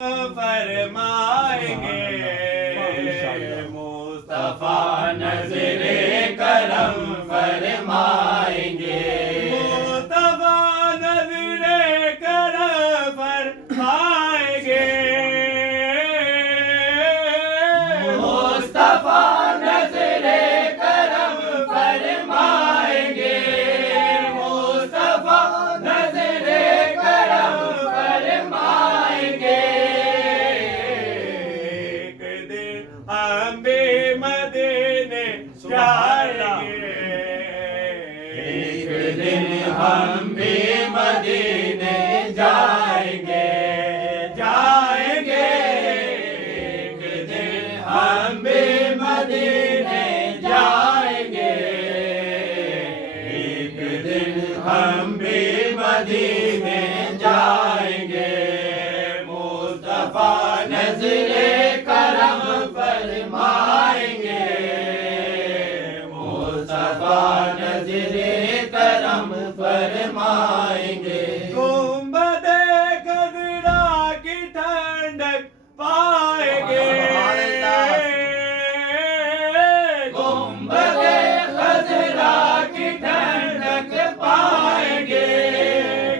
फरमाएंगे मुस्तफा नज़रे करम फरमाएंगे मुस्तफा नज़रे करम फरमाएंगे मुस्तफा नज़रे करम फरमाएंगे मुस्तफा नज़रे करम फरमाएंगे हम भी मदीने जाएंगे एक दिन हम भी मदीने जाएंगे जाएंगे एक दिन हम भी मदीने जाएंगे एक दिन हम भी मदीने जाएंगे मुस्तफा नज़रे करम फरमाएंगे मुस्तफा नज़रे करम फरमाएंगे गुंबदे खज़रा की ठंडक पाएंगे गुंबदे खज़रा की ठंडक पाएंगे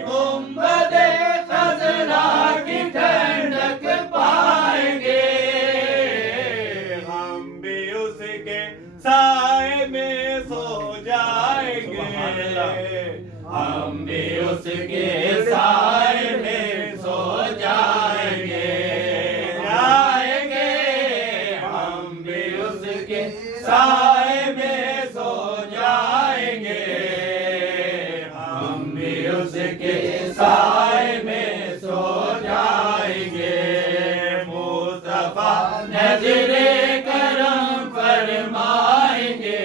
गुंबदे खज़रा की ठंडक पाएंगे हम भी उसके साए में सो जाएंगे हम भी उसके साए में सो जाएंगे जाएंगे हम भी उसके साए में सो जाएंगे हम भी उसके साए में सो जाएंगे मुस्तफा नज़रे करम फरमाएंगे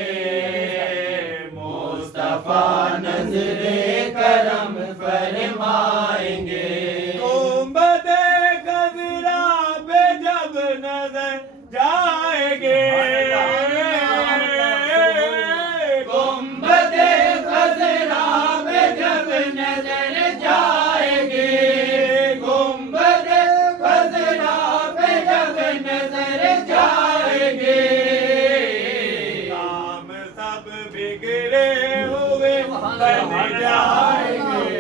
मुस्तफा नज़रे करम फरमाएंगे गुंबदे खज़रा पे जब नजर जाएंगे गुंबदे खज़रा पे जब नजर जाएंगे गुंबदे खज़रा पे जब नजर जाएंगे काम सब बिगड़े हुए बन जाएंगे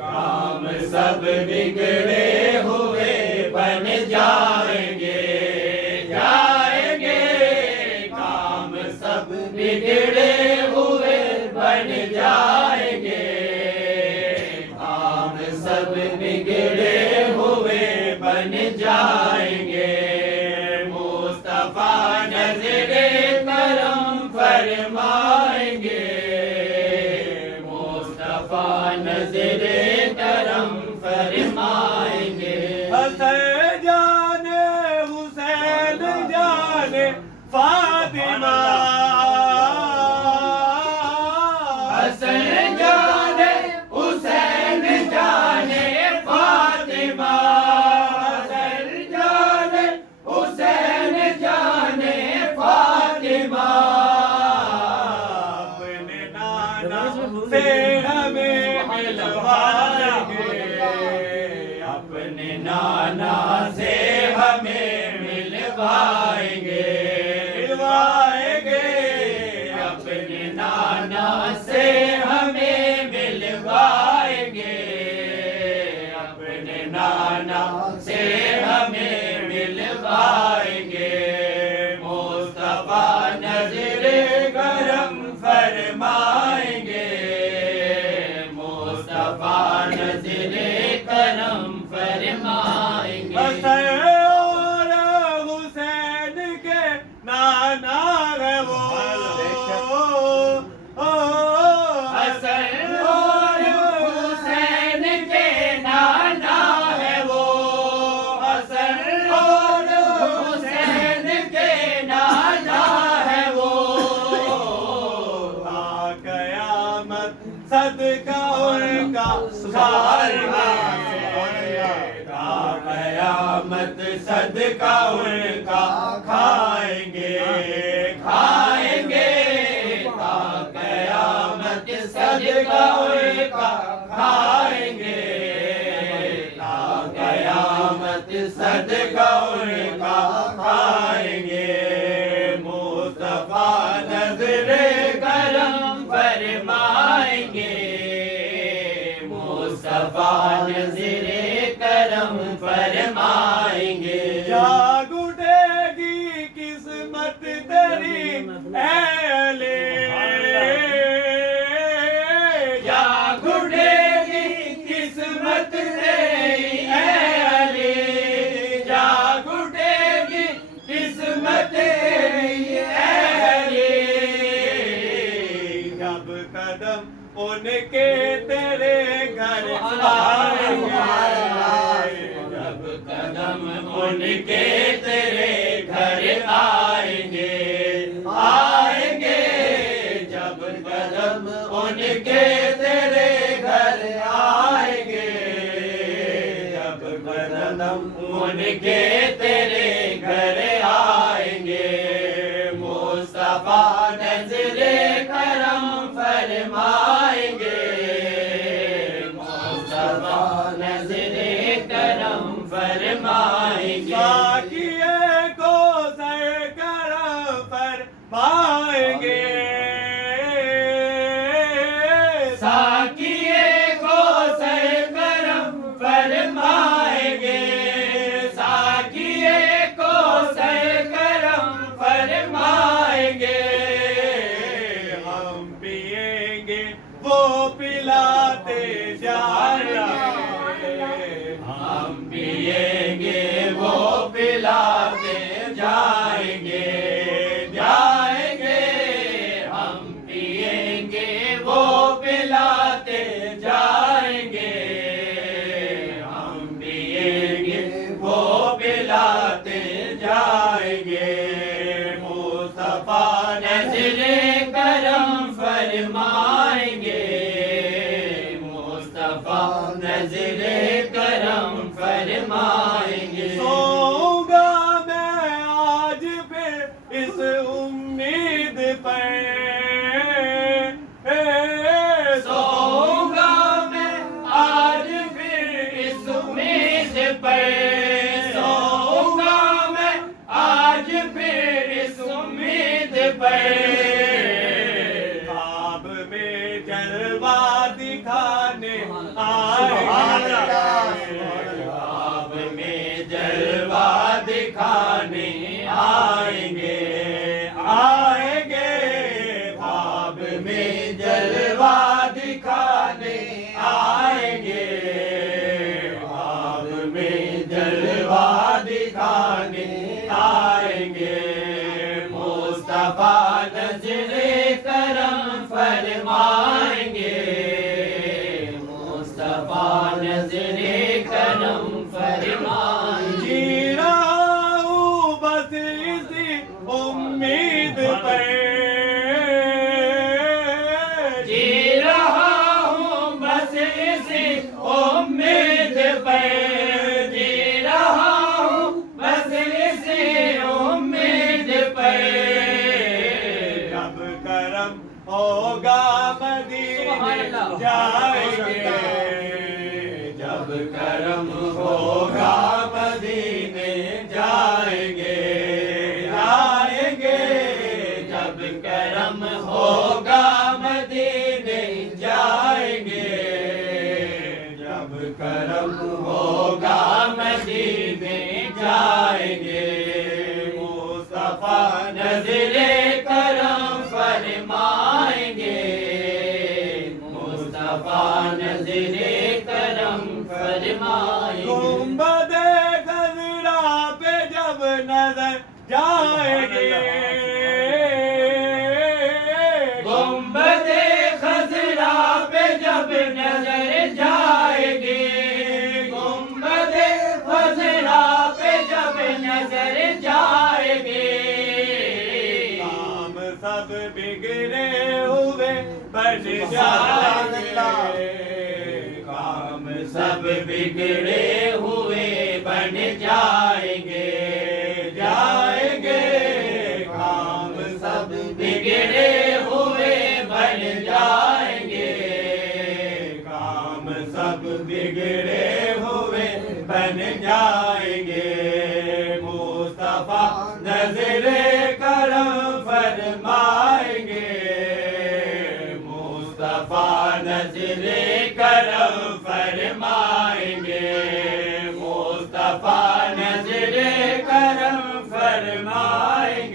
काम सब बिगड़े हुए बन जाएंगे जाएंगे काम सब बिगड़े हुए बन जाएंगे काम सब बिगड़े हुए बन जाएंगे मुस्तफा नज़रे करम फरमाएंगे मुस्तफा नज़रे करम फरमाएंगे हसन जाने हुसैन जाने फातिमा हसन जाने हुसैन जाने फातिमा हसन जाने हुसैन जाने फातिमा अपने नाना से हमें मिलवाएंगे अपने नाना से हमें मिलवाएंगे मिलवाएंगे अपने नाना से हमें मिलवाएंगे अपने नाना से हमें मिलवाएंगे मुस्तफा नज़रे करम फरमाएंगे मुस्तफा नज़रे करम फरमाएंगे और हुसैन के नाना है वो हसन और हुसैन के नाना है वो हसन और हुसैन के नाना है वो क़यामत सदका उनका क़यामत सदका उनका खाएंगे खाएंगे क़यामत सदका उनका खाएंगे क़यामत क़यामत सदका उनका खाएंगे। मुस्तफा नज़रे करम फरमाएंगे, मुस्तफा नज़रे करम फरमाएंगे। जाग उठेगी किस्मत तेरी ऐले, जाग उठेगी किस्मत तेरी ऐले, जाग उठेगी किस्मत तेरी ऐले। जब कदम उनके तेरे घर आएंगे, जब कदम उनके तेरे घर आएंगे, आएंगे जब कदम उनके तेरे घर आएंगे, जब कदम उनके तेरे घर आएंगे। मुस्तफा नज़रे करम फरमाएंगे, मुस्तफा नज़रे करम फरमाएंगे। साकिए को सर करम फरमाएंगे, साकिए को सर करम फरमाएंगे, साकिए को सर करम फरमाएंगे। हम पिएंगे वो पिलाते जाएंगे, हम पिएंगे वो पिलाते जाएंगे, जाएंगे हम पिएंगे वो पिलाते जाएंगे, हम पिएंगे वो पिलाते जाएंगे। मुस्तफा नज़रे करम फरमाएंगे, मुस्तफा नज़रे करम फरमाएंगे। सोऊंगा मैं आज फिर इस उम्मीद पर, सोऊंगा मैं आज फिर इस उम्मीद पर, सोऊंगा मैं आज फिर इस उम्मीद पर। ख्वाब में जलवा दिखाने आएंगे, ख्वाब में जलवा दिखाने आएंगे, आएंगे ख्वाब में जलवा दिखाने आएंगे, ख्वाब में जलवा दिखाने आएंगे। मुस्तफा नज़रे करम फरमाएंगे, मुस्तफा नज़रे करम फरमाएंगे। जी रहा हूँ बस इसी उम्मीद पर, जी रहा हूँ बस इसी उम्मीद पर, जी रहा हूँ बस इसी उम्मीद पर। जब करम होगा मदीने जाएंगे, जब करम होगा मदीने जाएंगे, जाएंगे जब करम होगा मदीने जाएंगे, जब करम होगा मदीने जाएंगे। मुस्तफा नज़रे करम फरमाएंगे, मुस्तफा नज़रे करम फरमाएंगे। गुंबदे खज़रा पे जब नजर जाएंगे, गुंबदे खज़रा पे जब नजर जाएंगे, गुंबदे खज़रा पे जब नजर जाएंगे। काम सब बिगड़े हुए बन जाएंगे, काम सब बिगड़े हुए बन जाएंगे, जाएंगे काम सब बिगड़े हुए बन जाएंगे, काम सब बिगड़े हुए बन जाएंगे। मुस्तफा नजरे करम फरमाएंगे, मुस्तफा नजरे करम फरमाएंगे, मुस्तफा नजरे करम फरमाएंगे।